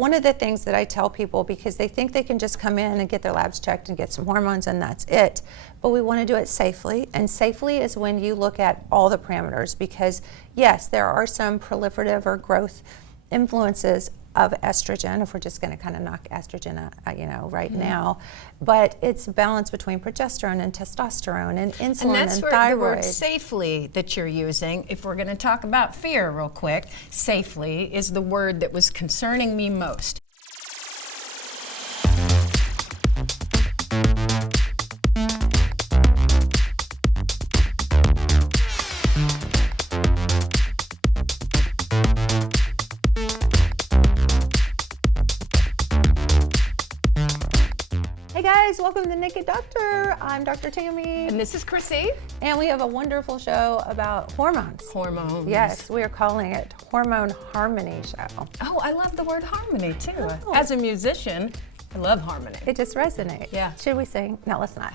one of the things that I tell people, because they think they can just come in and get their labs checked and get some hormones and that's it, but we want to do it safely. And safely is when you look at all the parameters, because yes, there are some proliferative or growth influences of estrogen, if we're just going to kind of knock estrogen right now, but it's a balance between progesterone and testosterone and insulin and that's and where thyroid. the word safely that you're using, if we're going to talk about fear real quick, safely is the word that was concerning me most. Hey guys, welcome to The Naked Doctor. I'm Dr. Tammy. And this is Chrissy. And we have a wonderful show about hormones. Hormones. Yes, we are calling it Hormone Harmony Show. Oh, I love the word harmony too. Oh. As a musician, I love harmony. It just resonates. Yeah. Should we sing? No, let's not.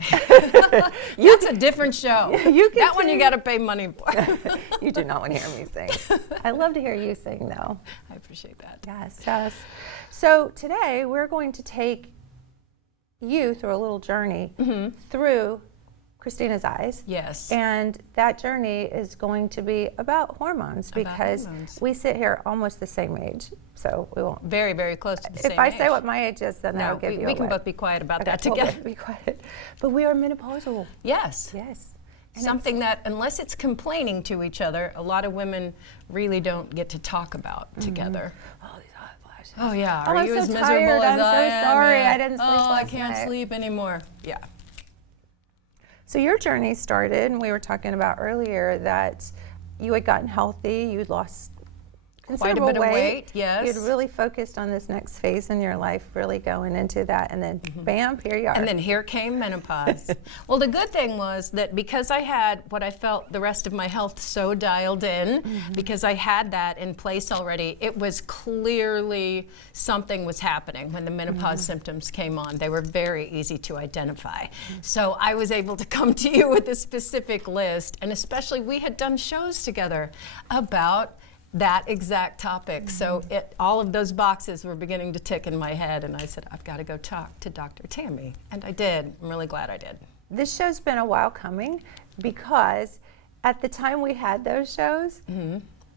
That's a different show. You can that one you sing. got to pay money for. You do not want to hear me sing. I love to hear you sing though. I appreciate that. Yes, yes. So today we're going to take you through a little journey through Christina's eyes. Yes. And that journey is going to be about hormones, because we sit here almost the same age. So we won't. Very, very close to the same If I age. say what my age is, then No, I'll give you we away. can both be quiet about Okay, that we'll together. be quiet. But we are menopausal. Yes. Yes. And Something that, unless it's complaining to each other, a lot of women really don't get get to talk about together. Oh, these hot flashes. Oh yeah, Oh, are I'm you so as miserable tired. as I'm I so am? sorry. Yeah. I didn't sleep Oh, I last can't night. sleep anymore. Yeah. So your journey started, and we were talking about earlier that you had gotten healthy, you'd lost Quite a bit of weight, yes. You'd really focused on this next phase in your life, really going into that, and then bam, here you are. And then here came menopause. Well, the good thing was that because I had what I felt the rest of my health so dialed in, because I had that in place already, it was clearly something was happening when the menopause symptoms came on. They were very easy to identify. So I was able to come to you with a specific list, and especially we had done shows together about that exact topic. So all of those boxes were beginning to tick in my head, and I said, I've got to go talk to Dr. Tammy. And I did. I'm really glad I did. This show's been a while coming, because at the time we had those shows,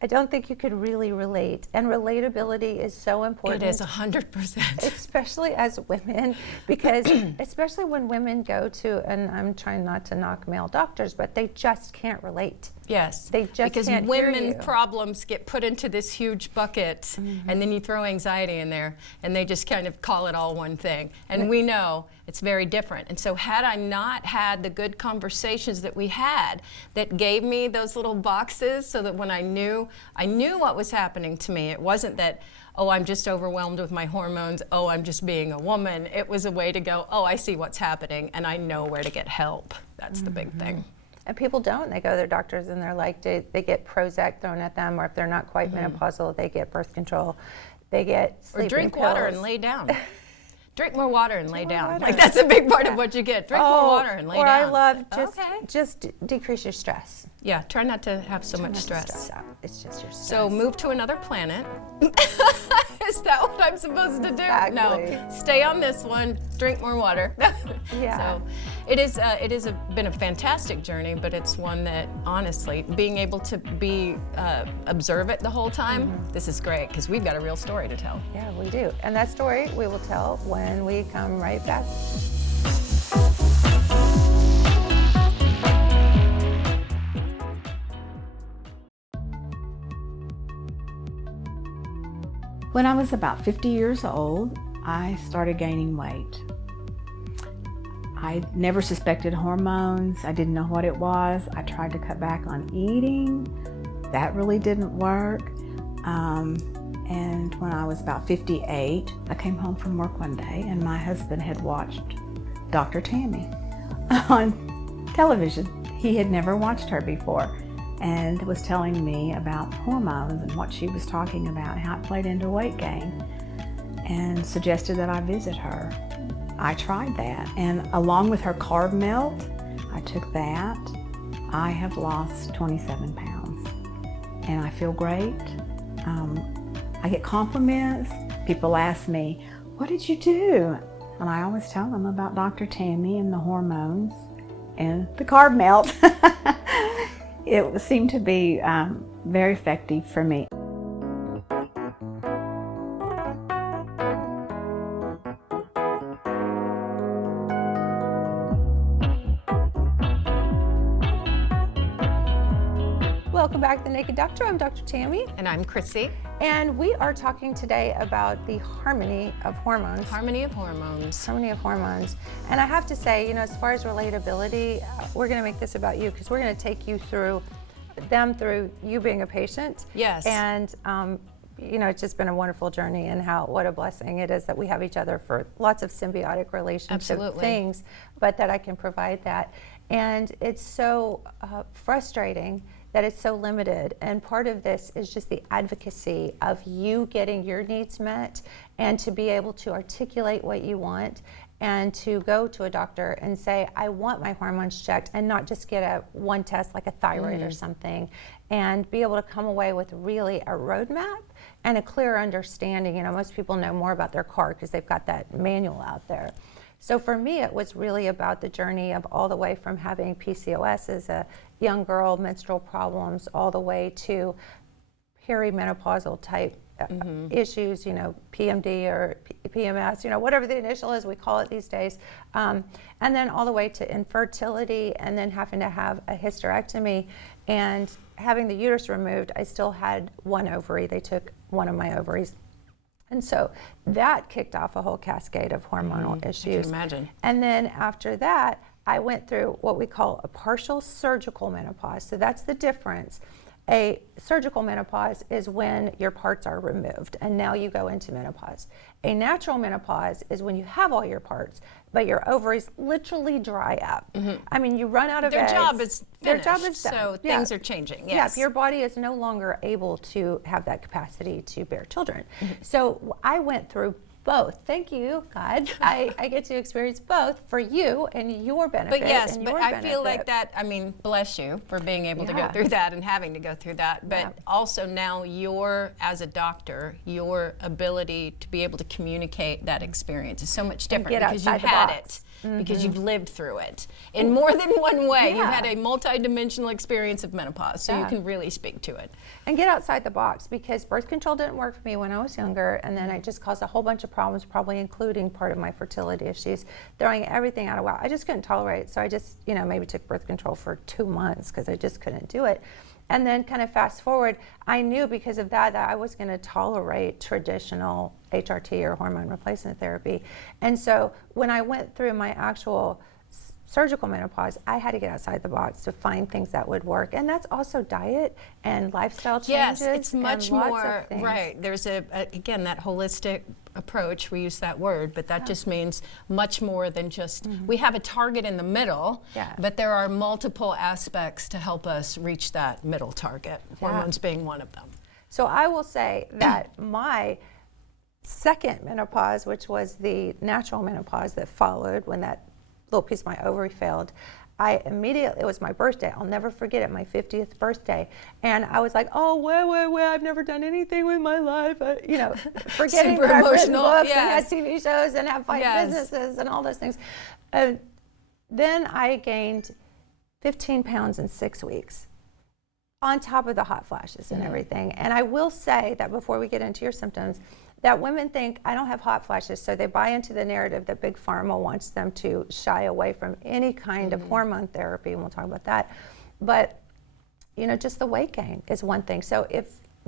I don't think you could really relate. And relatability is so important. It is 100%. Especially as women, because especially when women go to, and I'm trying not to knock male doctors, but they just can't relate. Yes, They just because can't hear women you. problems get put into this huge bucket, and then you throw anxiety in there, and they just kind of call it all one thing. And we know it's very different. And so had I not had the good conversations that we had that gave me those little boxes, so that when I knew what was happening to me, it wasn't that, oh, I'm just overwhelmed with my hormones, oh, I'm just being a woman. It was a way to go, oh, I see what's happening, and I know where to get help. That's the big thing. And people don't. They go to their doctors and they're like, they get Prozac thrown at them, or if they're not quite menopausal, they get birth control. They get sleeping Or drink pills. water and lay down. Drink more water and lay down. water. Like, that's a big part of what you get. Drink more water and lay or down. I love Okay. just decrease your stress. Yeah, try not to have so much Not to stress. out. It's just your stress. So move to another planet. Is that what I'm supposed to do? Exactly. No, stay on this one. Drink more water. Yeah. So it is been a fantastic journey, but it's one that honestly, being able to observe it the whole time, this is great, because we've got a real story to tell. Yeah, we do. And that story we will tell when we come right back. When I was about 50 years old, I started gaining weight. I never suspected hormones. I didn't know what it was. I tried to cut back on eating. That really didn't work. And when I was about 58, I came home from work one day and my husband had watched Dr. Tammy on television. He had never watched her before and was telling me about hormones and what she was talking about, how it played into weight gain, and suggested that I visit her. I tried that, and along with her carb melt, I took that. I have lost 27 pounds, and I feel great. I get compliments. People ask me, what did you do? And I always tell them about Dr. Tammy and the hormones and the carb melt. It seemed to be very effective for me. Welcome back to The Naked Doctor. I'm Dr. Tammy. And I'm Chrissy. And we are talking today about the harmony of hormones. Harmony of hormones. Harmony of hormones. And I have to say, as far as relatability, we're going to make this about you because we're going to take you through you being a patient. Yes. And, it's just been a wonderful journey, and what a blessing it is that we have each other for lots of symbiotic relationship things, but that I can provide that. And it's so frustrating that it's so limited, and part of this is just the advocacy of you getting your needs met and to be able to articulate what you want and to go to a doctor and say, I want my hormones checked, and not just get one test like a thyroid or something, and be able to come away with really a roadmap and a clear understanding. Most people know more about their car because they've got that manual out there. So for me, it was really about the journey of all the way from having PCOS as a young girl, menstrual problems, all the way to perimenopausal type issues, PMD or PMS, whatever the initial is, we call it these days. And then all the way to infertility, and then having to have a hysterectomy and having the uterus removed. I still had one ovary. They took one of my ovaries. And so that kicked off a whole cascade of hormonal issues. I can imagine. And then after that, I went through what we call a partial surgical menopause. So that's the difference. A surgical menopause is when your parts are removed, and now you go into menopause. A natural menopause is when you have all your parts, but your ovaries literally dry up. I mean, you run out of eggs. Their job is finished, Their job is done. so things are changing. Yes. Yeah, your body is no longer able to have that capacity to bear children. So I went through both. Thank you, God. I get to experience both for you and your benefit. But yes, and but your I benefit. feel like that, bless you for being able to go through that and having to go through that. But also now as a doctor, your ability to be able to communicate that experience is so much different because you've had it. Because you've lived through it in more than one way. You've had a multi-dimensional experience of menopause, so you can really speak to it. And get outside the box, because birth control didn't work for me when I was younger, and then it just caused a whole bunch of problems, probably including part of my fertility issues, throwing everything out of whack. I just couldn't tolerate it, so I just, maybe took birth control for 2 months because I just couldn't do it. And then kind of fast forward, I knew because of that I was going to tolerate traditional HRT or hormone replacement therapy. And so when I went through my actual surgical menopause, I had to get outside the box to find things that would work. And that's also diet and lifestyle changes. Yes, it's much more, right. There's again, that holistic approach, we use that word, but that just means much more than just, we have a target in the middle, but there are multiple aspects to help us reach that middle target, hormones being one of them. So I will say that my second menopause, which was the natural menopause that followed when that little piece of my ovary failed, it was my birthday. I'll never forget it, my 50th birthday. And I was like, oh, wait, I've never done anything with my life. Forgetting that I've written books and had TV shows and have 5 businesses and all those things. Then I gained 15 pounds in 6 weeks, on top of the hot flashes and everything. And I will say that before we get into your symptoms, that women think I don't have hot flashes, so they buy into the narrative that Big Pharma wants them to shy away from any kind of hormone therapy, and we'll talk about that. But, just the weight gain is one thing. So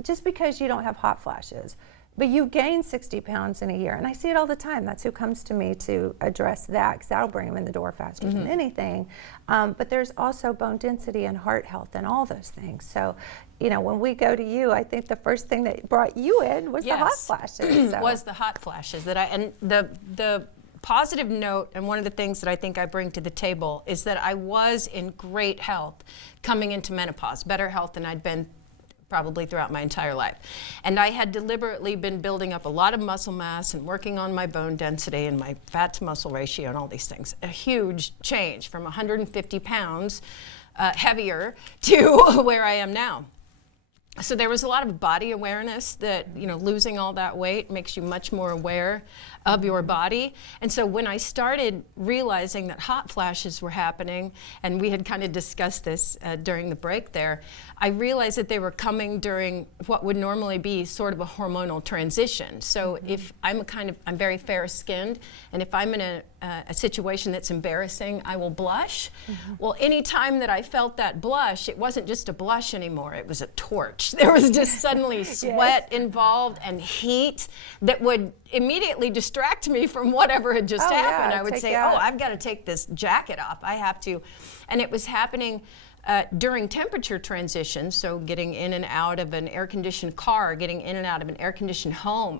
just because you don't have hot flashes, but you gain 60 pounds in a year, and I see it all the time. That's who comes to me to address that, because that'll bring them in the door faster than anything. But there's also bone density and heart health and all those things. So, when we go to you, I think the first thing that brought you in was the hot flashes. So. Was the hot flashes and the positive note, and one of the things that I think I bring to the table is that I was in great health coming into menopause, better health than I'd been probably throughout my entire life. And I had deliberately been building up a lot of muscle mass and working on my bone density and my fat to muscle ratio and all these things. A huge change from 150 pounds heavier to where I am now. So there was a lot of body awareness that, losing all that weight makes you much more aware of your body. And so when I started realizing that hot flashes were happening, and we had kind of discussed this during the break there, I realized that they were coming during what would normally be sort of a hormonal transition. So if I'm very fair skinned, and if I'm in a situation that's embarrassing, I will blush. Well, any time that I felt that blush, it wasn't just a blush anymore, it was a torch. There was just suddenly sweat involved and heat that would immediately distract me from whatever had just happened. I would say, I've got to take this jacket off. I have to. And it was happening during temperature transitions, so getting in and out of an air-conditioned car, getting in and out of an air-conditioned home,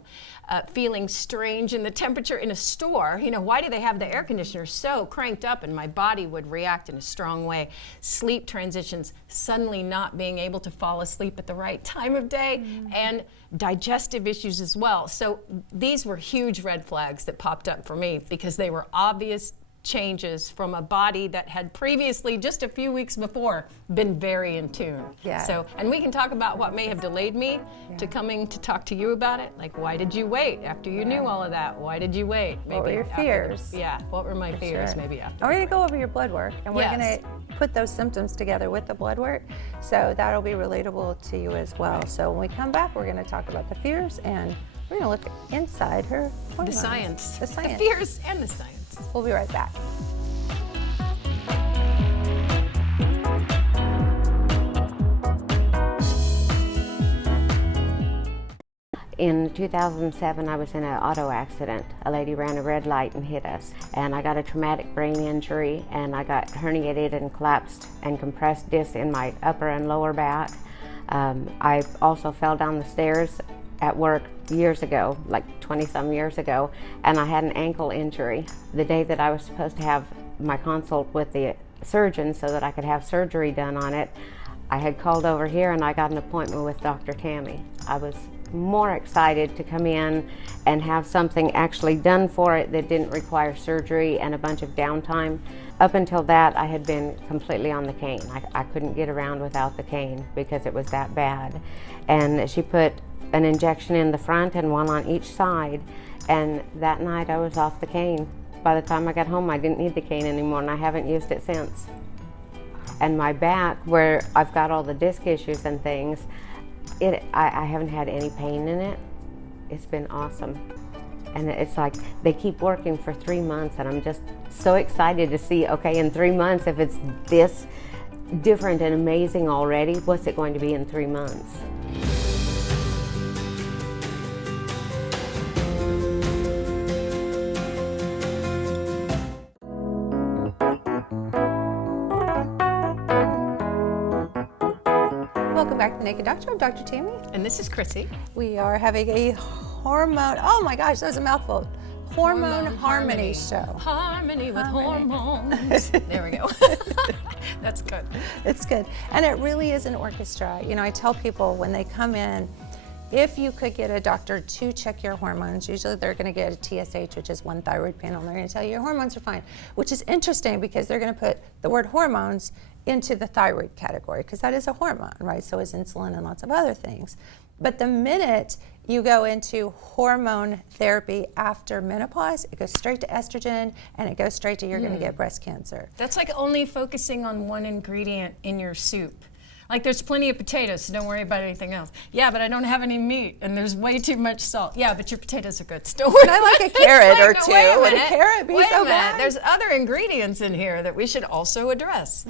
feeling strange in the temperature in a store. Why do they have the air conditioner so cranked up? And my body would react in a strong way. Sleep transitions, suddenly not being able to fall asleep at the right time of day, and digestive issues as well. So these were huge red flags that popped up for me because they were obvious changes from a body that had previously, just a few weeks before, been very in tune. So, and we can talk about what may have delayed me to coming to talk to you about it. Like, why did you wait after you knew all of that? Why did you wait? Maybe what were your fears? What were my fears? Maybe after. We're going to go over your blood work, and we're going to put those symptoms together with the blood work, so that'll be relatable to you as well. So when we come back, we're going to talk about the fears, and we're going to look inside her hormones. The science. The science. The fears and the science. We'll be right back. In 2007, I was in an auto accident. A lady ran a red light and hit us, and I got a traumatic brain injury, and I got herniated and collapsed and compressed discs in my upper and lower back. I also fell down the stairs at work years ago, like 20-some years ago, and I had an ankle injury. The day that I was supposed to have my consult with the surgeon so that I could have surgery done on it, I had called over here and I got an appointment with Dr. Tammy. I was more excited to come in and have something actually done for it that didn't require surgery and a bunch of downtime. Up until that, I had been completely on the cane. I couldn't get around without the cane because it was that bad. And she put an injection in the front and one on each side, and that night I was off the cane. By the time I got home, I didn't need the cane anymore, and I haven't used it since. And my back, where I've got all the disc issues and things, I haven't had any pain in it. It's been awesome. And it's like they keep working for 3 months, and I'm just so excited to see, okay, in 3 months, if it's this different and amazing already, what's it going to be in 3 months? Welcome back to The Naked Doctor. I'm Dr. Tammy. And this is Chrissy. We are having a hormone, oh my gosh, that was a mouthful. Hormone Harmony show. Harmony with hormones. There we go. That's good. It's good. And it really is an orchestra. I tell people when they come in, if you could get a doctor to check your hormones, usually they're going to get a TSH, which is one thyroid panel, and they're going to tell you your hormones are fine, which is interesting because they're going to put the word hormones into the thyroid category because that is a hormone, right? So is insulin and lots of other things. But the minute you go into hormone therapy after menopause, it goes straight to estrogen and it goes straight to you're going to get breast cancer. That's like only focusing on one ingredient in your soup. Like, there's plenty of potatoes, so don't worry about anything else. Yeah, but I don't have any meat, and there's way too much salt. Yeah, but your potatoes are good. So don't worry. I like a carrot or two. Would a carrot be so bad? There's other ingredients in here that we should also address.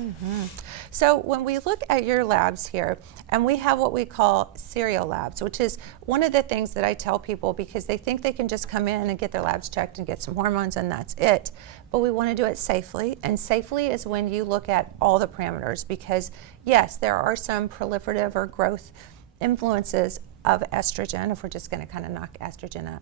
So when we look at your labs here, and we have what we call serial labs, which is one of the things that I tell people because they think they can just come in and get their labs checked and get some hormones and that's it. But we want to do it safely, and safely is when you look at all the parameters because yes, there are some proliferative or growth influences of estrogen, if we're just going to kind of knock estrogen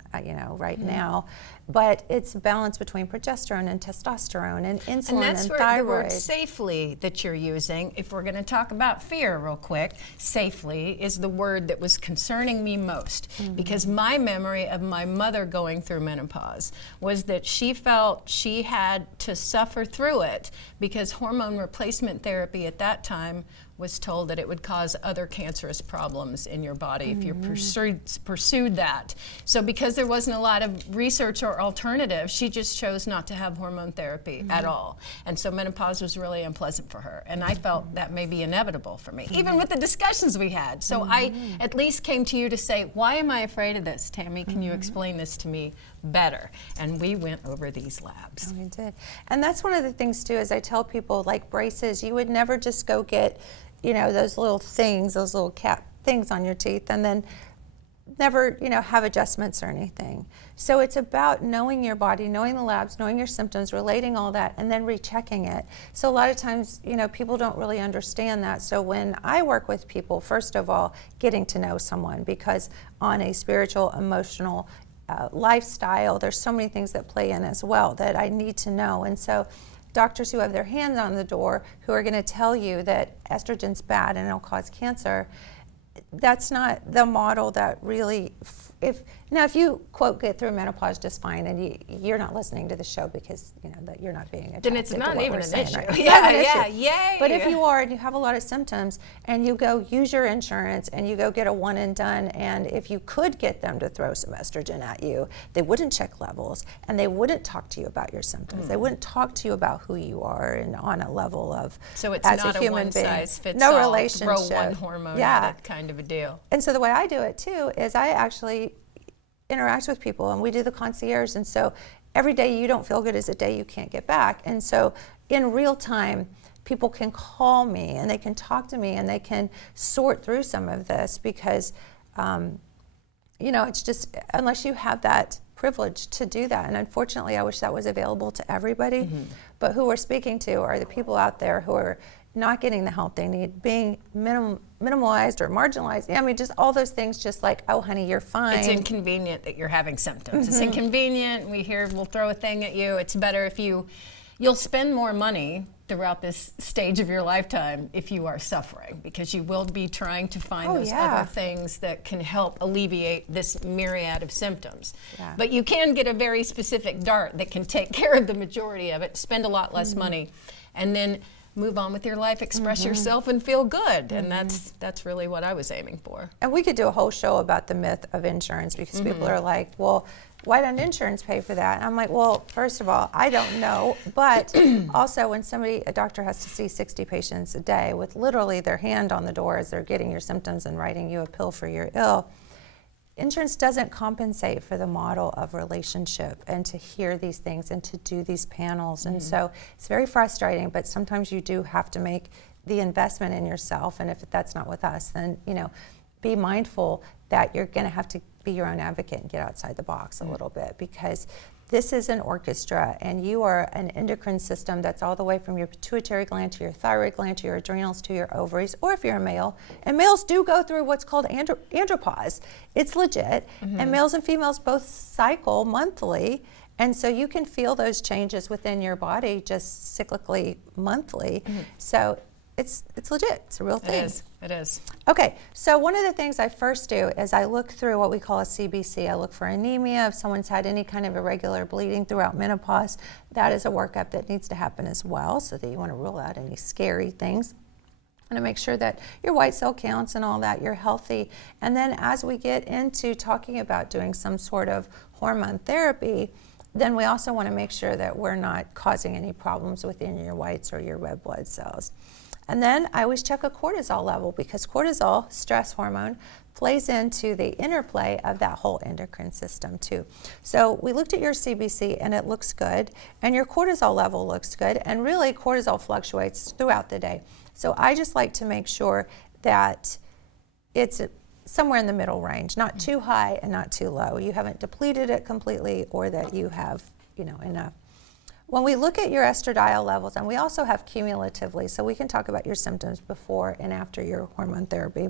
right now, but it's a balance between progesterone and testosterone and insulin and that's and where thyroid. The word safely that you're using, if we're going to talk about fear real quick, safely is the word that was concerning me most because my memory of my mother going through menopause was that she felt she had to suffer through it because hormone replacement therapy at that time was told that it would cause other cancerous problems in your body if you pursued that. So because there wasn't a lot of research or alternative, she just chose not to have hormone therapy at all. And so menopause was really unpleasant for her. And I felt that may be inevitable for me, even with the discussions we had. So I at least came to you to say, why am I afraid of this, Tammy? Can you explain this to me better? And we went over these labs. Oh, we did. And that's one of the things too, is I tell people, like braces, you would never just go get, you know, those little things, those little cap things on your teeth, and then never, you know, have adjustments or anything. So it's about knowing your body, knowing the labs, knowing your symptoms, relating all that, and then rechecking it. So a lot of times, you know, people don't really understand that. So when I work with people, first of all, getting to know someone, because on a spiritual, emotional, lifestyle, there's so many things that play in as well that I need to know. And so doctors who have their hands on the door, who are going to tell you that estrogen's bad and it'll cause cancer, that's not the model that really, if you quote get through menopause just fine, and you're not listening to the show because you know that you're not being attracted then it's to not what even we're an saying, issue. right? Yeah, yay. But if you are and you have a lot of symptoms and you go use your insurance and you go get a one and done, and if you could get them to throw some estrogen at you, they wouldn't check levels and they wouldn't talk to you about your symptoms. They wouldn't talk to you about who you are and on a level of so it's as not a human one being. size fits no all, relationship. throw one hormone at it kind of a deal. And so the way I do it too is I actually interact with people and we do the concierge, and so every day you don't feel good is a day you can't get back. And so in real time people can call me and they can talk to me and they can sort through some of this, because you know, it's just, unless you have that privilege to do that, and unfortunately I wish that was available to everybody, but who we're speaking to are the people out there who are not getting the help they need, being minimalized or marginalized. I mean, just all those things, just like, oh, honey, you're fine. It's inconvenient that you're having symptoms. It's inconvenient. We'll throw a thing at you. It's better if you'll spend more money throughout this stage of your lifetime if you are suffering, because you will be trying to find those other things that can help alleviate this myriad of symptoms. Yeah. But you can get a very specific dart that can take care of the majority of it, spend a lot less money, and then move on with your life, express yourself, and feel good. And that's really what I was aiming for. And we could do a whole show about the myth of insurance, because people are like, well, why doesn't insurance pay for that? And I'm like, well, first of all, I don't know. But also when a doctor has to see 60 patients a day with literally their hand on the door as they're getting your symptoms and writing you a pill for your ill, insurance doesn't compensate for the model of relationship and to hear these things and to do these panels. And so it's very frustrating, but sometimes you do have to make the investment in yourself. And if that's not with us, then, you know, be mindful that you're going to have to be your own advocate and get outside the box a little bit, because this is an orchestra and you are an endocrine system that's all the way from your pituitary gland to your thyroid gland to your adrenals to your ovaries, or if you're a male, and males do go through what's called andropause. It's legit, and males and females both cycle monthly, and so you can feel those changes within your body just cyclically monthly. So it's legit, it's a real thing. It is. Okay, so one of the things I first do is I look through what we call a CBC. I look for anemia. If someone's had any kind of irregular bleeding throughout menopause, that is a workup that needs to happen as well, so that you want to rule out any scary things. And to make sure that your white cell counts and all that, you're healthy. And then as we get into talking about doing some sort of hormone therapy, then we also want to make sure that we're not causing any problems within your whites or your red blood cells. And then I always check a cortisol level, because cortisol, stress hormone, plays into the interplay of that whole endocrine system too. So we looked at your CBC and it looks good, and your cortisol level looks good, and really cortisol fluctuates throughout the day. So I just like to make sure that it's somewhere in the middle range, not too high and not too low. You haven't depleted it completely, or that you have, you know, enough. When we look at your estradiol levels, and we also have cumulatively, so we can talk about your symptoms before and after your hormone therapy.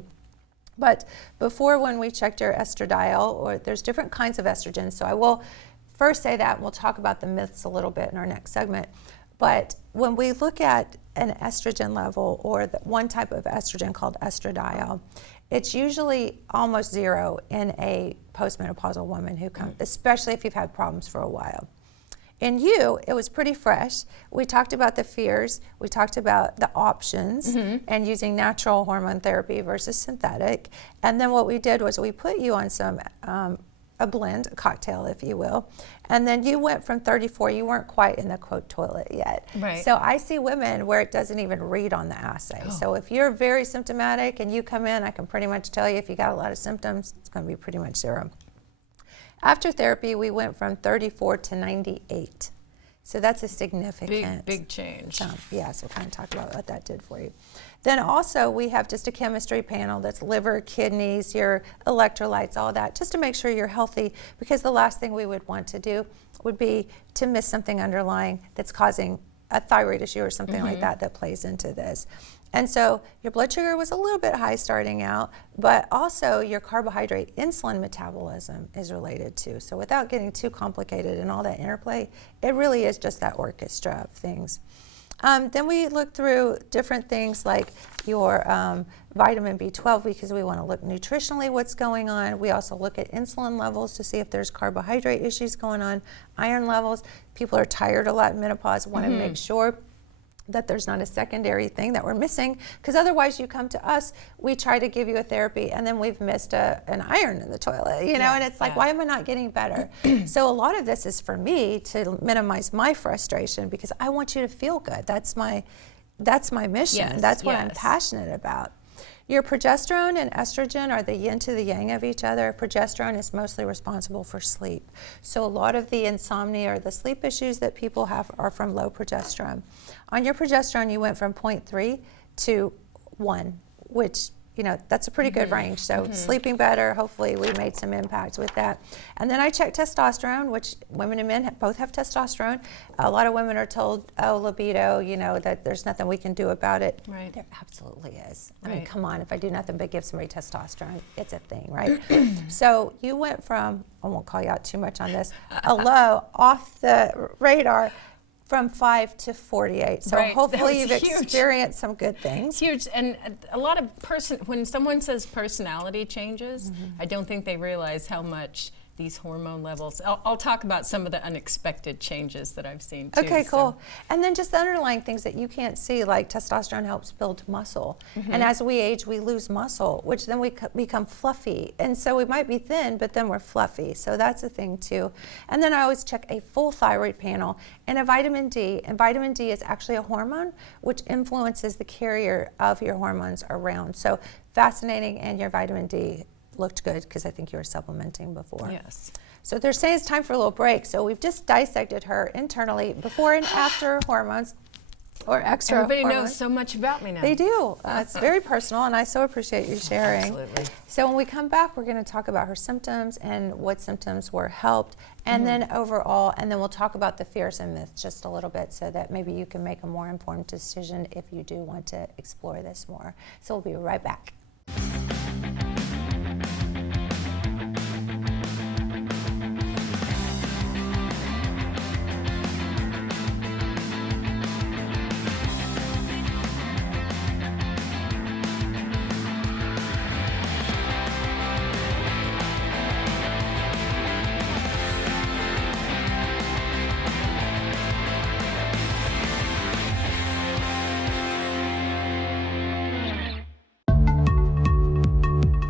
But before, when we checked your estradiol, or there's different kinds of estrogen, so I will first say that, and we'll talk about the myths a little bit in our next segment. But when we look at an estrogen level, or the one type of estrogen called estradiol, it's usually almost zero in a postmenopausal woman who comes, especially if you've had problems for a while. In you, it was pretty fresh. We talked about the fears. We talked about the options and using natural hormone therapy versus synthetic. And then what we did was we put you on some, a blend, a cocktail, if you will. And then you went from 34, you weren't quite in the quote toilet yet. Right. So I see women where it doesn't even read on the assay. So if you're very symptomatic and you come in, I can pretty much tell you if you got a lot of symptoms, it's going to be pretty much 0. After therapy, we went from 34 to 98. So that's a significant big change. jump. Yeah, so kind of talk about what that did for you. Then also we have just a chemistry panel that's liver, kidneys, your electrolytes, all that, just to make sure you're healthy, because the last thing we would want to do would be to miss something underlying that's causing a thyroid issue or something like that that plays into this. And so your blood sugar was a little bit high starting out, but also your carbohydrate insulin metabolism is related too. So without getting too complicated and all that interplay, it really is just that orchestra of things. Then we look through different things like your vitamin B12, because we want to look nutritionally what's going on. We also look at insulin levels to see if there's carbohydrate issues going on, iron levels. People are tired a lot in menopause, want to make sure that there's not a secondary thing that we're missing, because otherwise you come to us, we try to give you a therapy, and then we've missed an iron in the toilet, you know, and it's like, why am I not getting better? So a lot of this is for me to minimize my frustration, because I want you to feel good. That's my mission. Yes, That's what I'm passionate about. Your progesterone and estrogen are the yin to the yang of each other. Progesterone is mostly responsible for sleep. So a lot of the insomnia or the sleep issues that people have are from low progesterone. On your progesterone, you went from 0.3 to 1, which, you know, that's a pretty good range. So sleeping better, hopefully we made some impact with that. And then I checked testosterone, which women and men both have testosterone. A lot of women are told, oh, libido, you know, that there's nothing we can do about it. Right. There absolutely is. I mean, come on, if I do nothing but give somebody testosterone, it's a thing, right? So you went from, I won't call you out too much on this, a low off the radar from 5 to 48. So hopefully you've experienced some good things. It's huge. And a lot of when someone says personality changes, I don't think they realize how much these hormone levels. I'll talk about some of the unexpected changes that I've seen too. Okay, cool. And then just the underlying things that you can't see, like testosterone helps build muscle. And as we age, we lose muscle, which then we become fluffy. And so we might be thin, but then we're fluffy. So that's a thing too. And then I always check a full thyroid panel and a vitamin D. And vitamin D is actually a hormone which influences the carrier of your hormones around. So fascinating, and your vitamin D looked good, because I think you were supplementing before. Yes. So they're saying it's time for a little break. So we've just dissected her internally, before and after hormones, or extra Everybody hormones. knows so much about me now. They do. It's very personal, and I so appreciate you sharing. Absolutely. So when we come back, we're going to talk about her symptoms and what symptoms were helped, and then overall, and then we'll talk about the fears and myths just a little bit, so that maybe you can make a more informed decision if you do want to explore this more. So we'll be right back.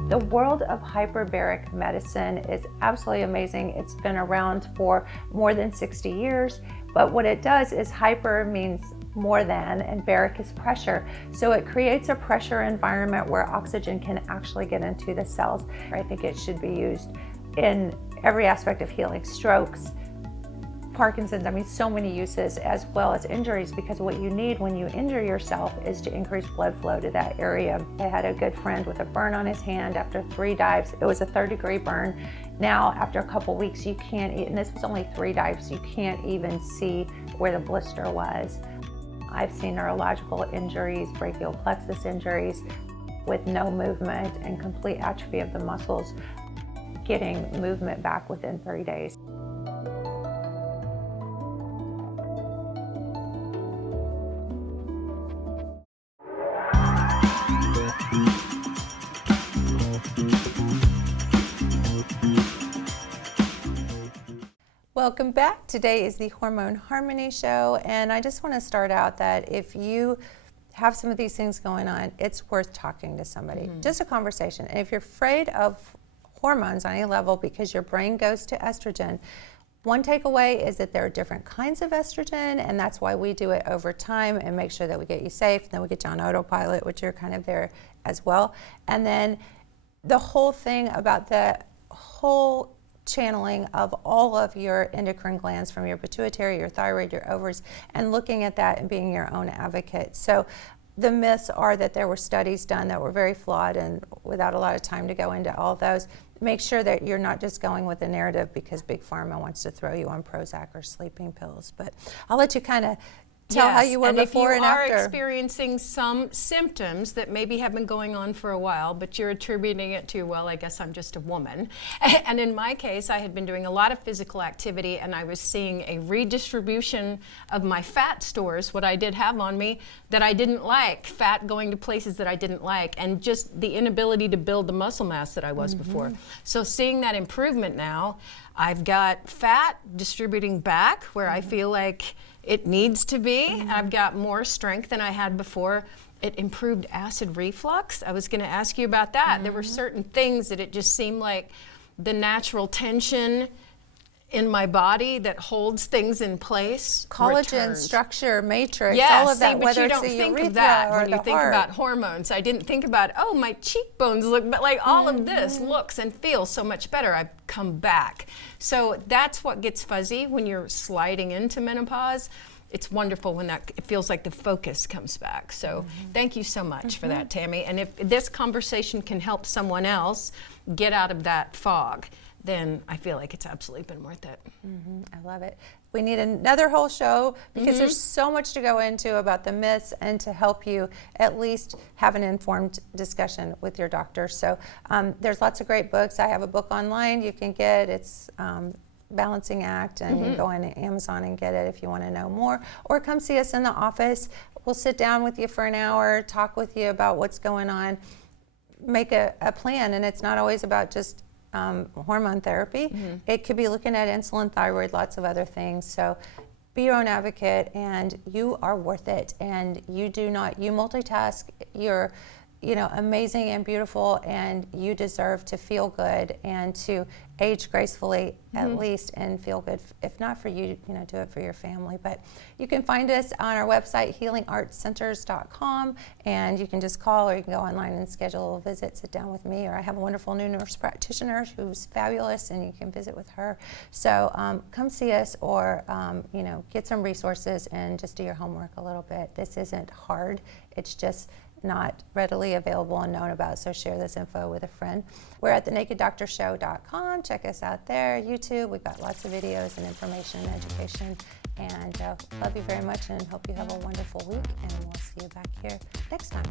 The world of hyperbaric medicine is absolutely amazing. It's been around for more than 60 years, but what it does is hyper means more than, and baric is pressure. So it creates a pressure environment where oxygen can actually get into the cells. I think it should be used in every aspect of healing strokes, Parkinson's, I mean, so many uses, as well as injuries, because what you need when you injure yourself is to increase blood flow to that area. I had a good friend with a burn on his hand after 3 dives. It was a 3rd-degree burn. Now, after a couple weeks, you can't, and this was only 3 dives, you can't even see where the blister was. I've seen neurological injuries, brachial plexus injuries with no movement and complete atrophy of the muscles, getting movement back within 3 days. Welcome back. Today is the Hormone Harmony Show, and I just want to start out that if you have some of these things going on, it's worth talking to somebody. Just a conversation. And if you're afraid of hormones on any level because your brain goes to estrogen, one takeaway is that there are different kinds of estrogen, and that's why we do it over time and make sure that we get you safe, and then we get you on autopilot, which you're kind of there as well. And then the whole thing about the whole channeling of all of your endocrine glands from your pituitary, your thyroid, your ovaries, and looking at that and being your own advocate. So the myths are that there were studies done that were very flawed, and without a lot of time to go into all those, make sure that you're not just going with a narrative because Big Pharma wants to throw you on Prozac or sleeping pills. But I'll let you kind of tell how you were before and after. If you are experiencing some symptoms that maybe have been going on for a while, but you're attributing it to, well, I guess I'm just a woman. And in my case, I had been doing a lot of physical activity, and I was seeing a redistribution of my fat stores, what I did have on me, that I didn't like, fat going to places that I didn't like, and just the inability to build the muscle mass that I was before. So seeing that improvement now, I've got fat distributing back where I feel like it needs to be. I've got more strength than I had before. It improved acid reflux. I was going to ask you about that. There were certain things that it just seemed like the natural tension in my body that holds things in place. Collagen, returned. Structure, matrix, Yes, all of that, but whether you it's don't the think urethra of that or when the you think heart. about hormones. I didn't think about, oh, my cheekbones look, but like all of this looks and feels so much better. I've come back. So that's what gets fuzzy when you're sliding into menopause. It's wonderful when that it feels like the focus comes back. So thank you so much for that, Tammy. And if this conversation can help someone else get out of that fog, then I feel like it's absolutely been worth it. I love it. We need another whole show because there's so much to go into about the myths and to help you at least have an informed discussion with your doctor. So there's lots of great books. I have a book online you can get. It's Balancing Act, and you can go on Amazon and get it if you want to know more, or come see us in the office. We'll sit down with you for an hour, talk with you about what's going on, make a plan. And it's not always about just hormone therapy. It could be looking at insulin, thyroid, lots of other things. So be your own advocate, and you are worth it. And you multitask. You're amazing and beautiful, and you deserve to feel good and to age gracefully at least, and feel good. If not for you, do it for your family. But you can find us on our website, healingartscenters.com, and you can just call, or you can go online and schedule a visit, sit down with me, or I have a wonderful new nurse practitioner who's fabulous, and you can visit with her. So come see us, or get some resources and just do your homework a little bit. This isn't hard. It's just not readily available and known about, so share this info with a friend. We're at thenakeddoctorshow.com. Check us out there. YouTube, we've got lots of videos and information and education. And love you very much, and hope you have a wonderful week, and we'll see you back here next time.